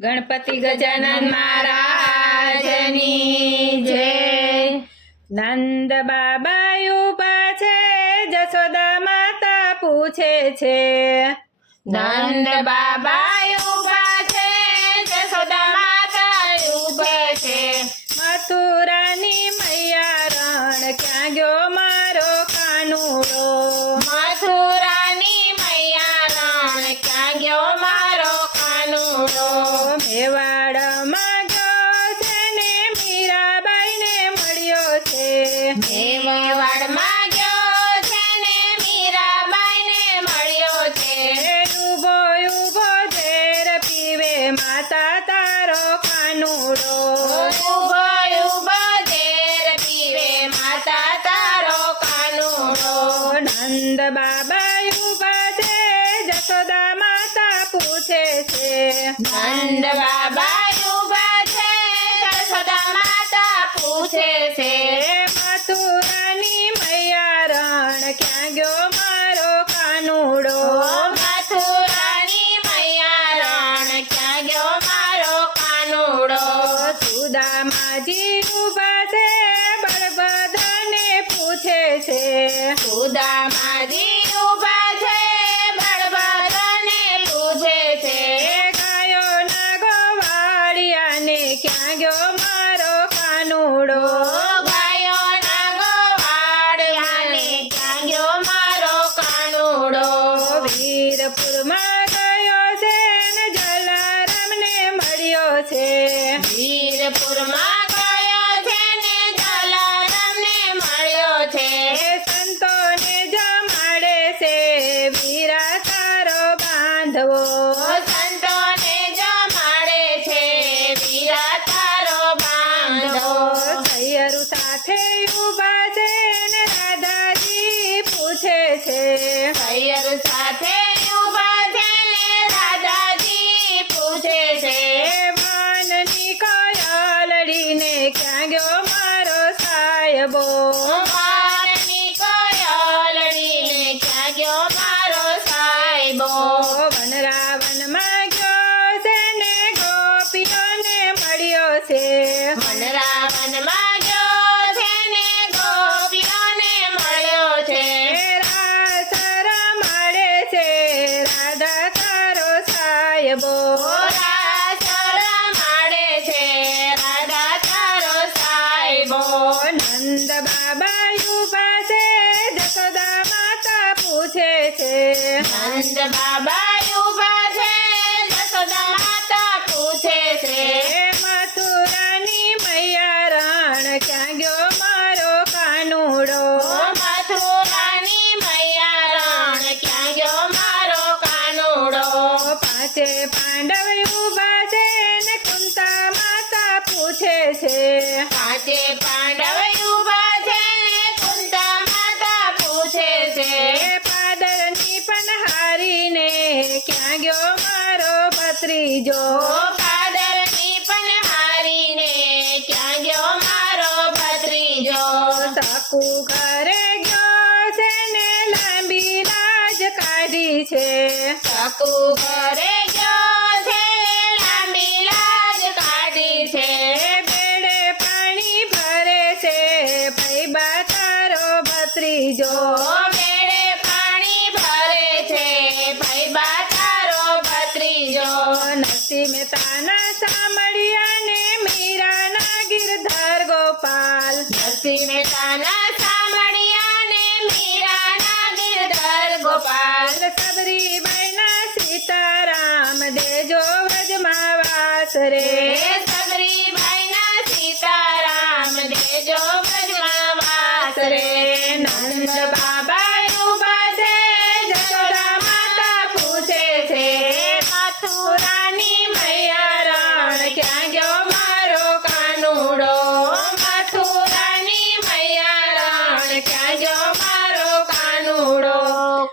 ગણપતિ ગજાનન મહારાજની જય. નંદ બાબા ઊભા છે જશોદા માતા પૂછે છે. નંદ બાબા મેવાડમાં ગયો છે ને મીરાબાઈને મળ્યો છે. ઊભો ઊભો ઝેર પીવે માતા તારો કાનુડો. ઊભો ઊભો ઝેર પીવે માતા તારો કાનુડો. નંદ બાબા ઊભા છે જશોદા માતા પૂછે છે. નંદ બાબા ઊભા છે જશોદા માતા પૂછે છે. સુદામાજી ઊભા છે બળભદ્રને પૂછે છે. ક્યાં ગયો મારો કાનુડો? ગાયોના ગોવાળિયાને ક્યાં ગયો મારો કાનુડો? વીરપુરમાં ગયો છે ને જલારામને મળ્યો છે. વીરપુરમાં છે. વનરાવનમાં ગયો છે ને ગોપીઓને મળ્યો છે. એ રાસ રમાડે છે. રાધા તારો સાહેબો રાસર માડે છે. રાધા તારો સાહેબો નંદ બાબા ઊભા છે માતા પૂછે છે. નંદ બાબા સાકુ ઘરે ગયો છે ને લાંબી લાજ કાઢી છે. કાકુ ઘરે ગયો છે લાંબી લાજ કાઢી છે. બેડે પાણી ભરે છે. ભાઈ તારો ભત્રીજો. બેડે પાણી ભરે છે. ભાઈબા તારો ભત્રીજો. નરસિંહ મહેતાના February.